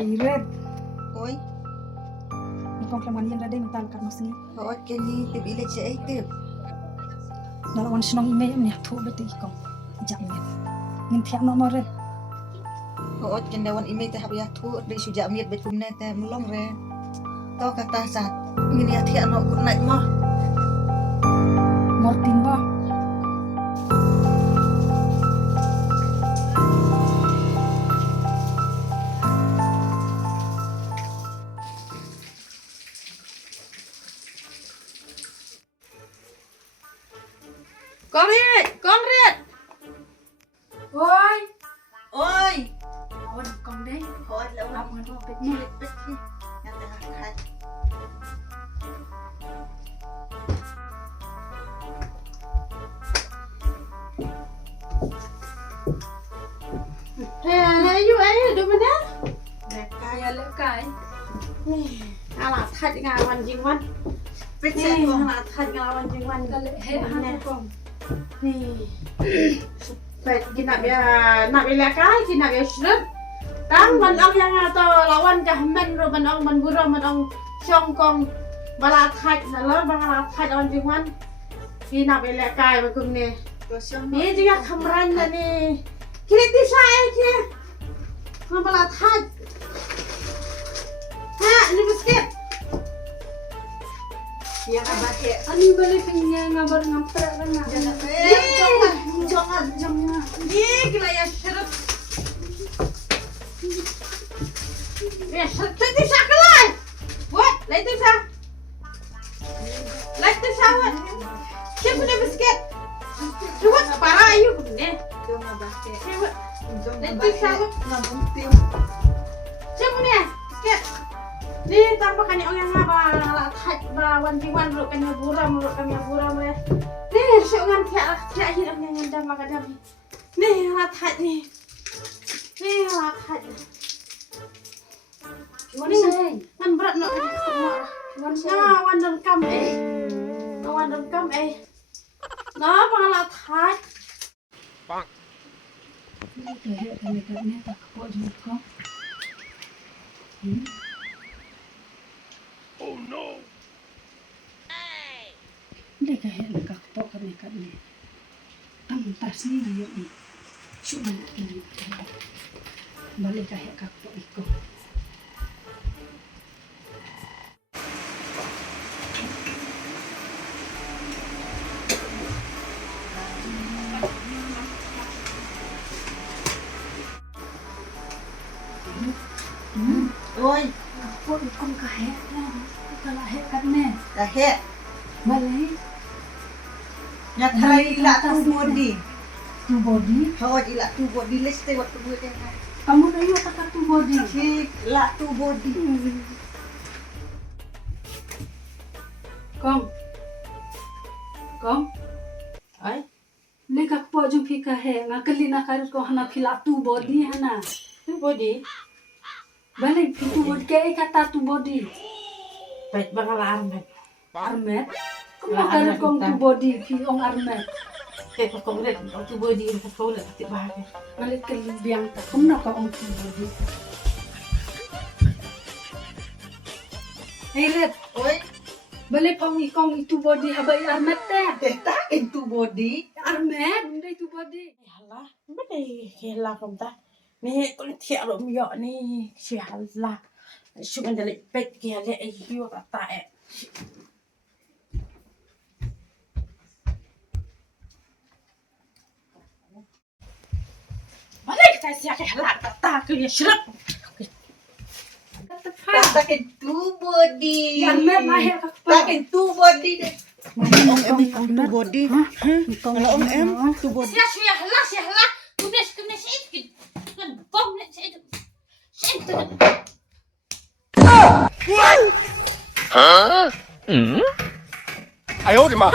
Iret, Oi, kong kelaman yang ada mental karena sini. hawat kani tibili siya itib. Dalawan sinong ime ni tu beti kong jamnya. Ngintiak no moret. Hawat kandawan imay tahabi atu di suja miat bet kumne te mulong re. Tau kata saat ngini ati ano good night mo. Mortin ba? Kongret! Oi, Oi! on kong deh. Hawat lawan Apa tu bet ni bet ni. Ngata hat. Ayu ayu du mana? Kaya lekai. Nih, alat had ngawan jingwan. Bet Nih, siya ko. alat had ngawan jingwan. Kale he han kong. Nih. Baik kita nak bila kai kita nak syurut. Tang man ang yang atau lawan kahmen ro man ang man buro man ang syongkong balat had nalo balat had awan jingwan. Kita bila kai bagum ni. Ni juga kamran na ni. Kini tisay ke. Balat had. Ha, ni biscuit. Siya ka ba he? Ani balik pinya ngabar ngamprak kan na. Jangan. Ih, gila ya syurut. Ya, syurut itu sakelai. Buat, lah itu sah. Lah itu sah, buat. Siapa punya biskuit? Buat, parah ayu punya. Jangan ba he? Buat, Jangan ba he? Ngabong tiyo. siapa punya biskuit? Ni tanpa kan yang ngaba lah hat bawan jiwan ro kan buram ya. Ni syongan tiak hidup yang ngandam makadam. Ni rat hat ni. Ni rat hat. Wan say. Man berat nak semua. Wan say. Nah, wan kam eh. Nah, wan kam eh. Nah, pangalat hat. Ni ke he kami kat ni tak kau jumpa kong. Oh no! Ni ke he nak kau kami kat ni. Tas ni dia ni. Cuma ini. Balik ke he kau ikut. Oi, Kau ikut ke he lah. Kalau he kat ni. ka he. Balik. Nyatray ila tu body. Tu body. Hawat ila tu body liste wat tu body. Kamu dah yuk tak tu body. Si ila tu body. Kong. Kong. Ai, Ni kak po jung pika he. Ngakali na karit ko hana pila tu body hana. tu body. Balik tu body ke kata tu body. Baik bakalan armet. Armet. Kamu karit kong tu body pi ong armet. Kayak kongret, tu body ini kongret tak bahagia. Balik ke biang tak. Kamu nak ong tu body. Hey Red. Oi, Balik pang ikong itu body habai armet teh. teta itu body. Armet. Benda itu body. Yalah, mana yalah kamu tak? Ni kalau tiap lo miak ni, sialah. Cuma dari pet kia le ayu kata eh. Balik kita siap yalah kata ke dia syurut. Teta itu body. Armet lahir kak Tak itu body deh. Om em tu body. Kalau om em tu body. Sialah. Kunes sedikit. Kan bom sedikit. Sedikit. Huh? 哎呦我的妈！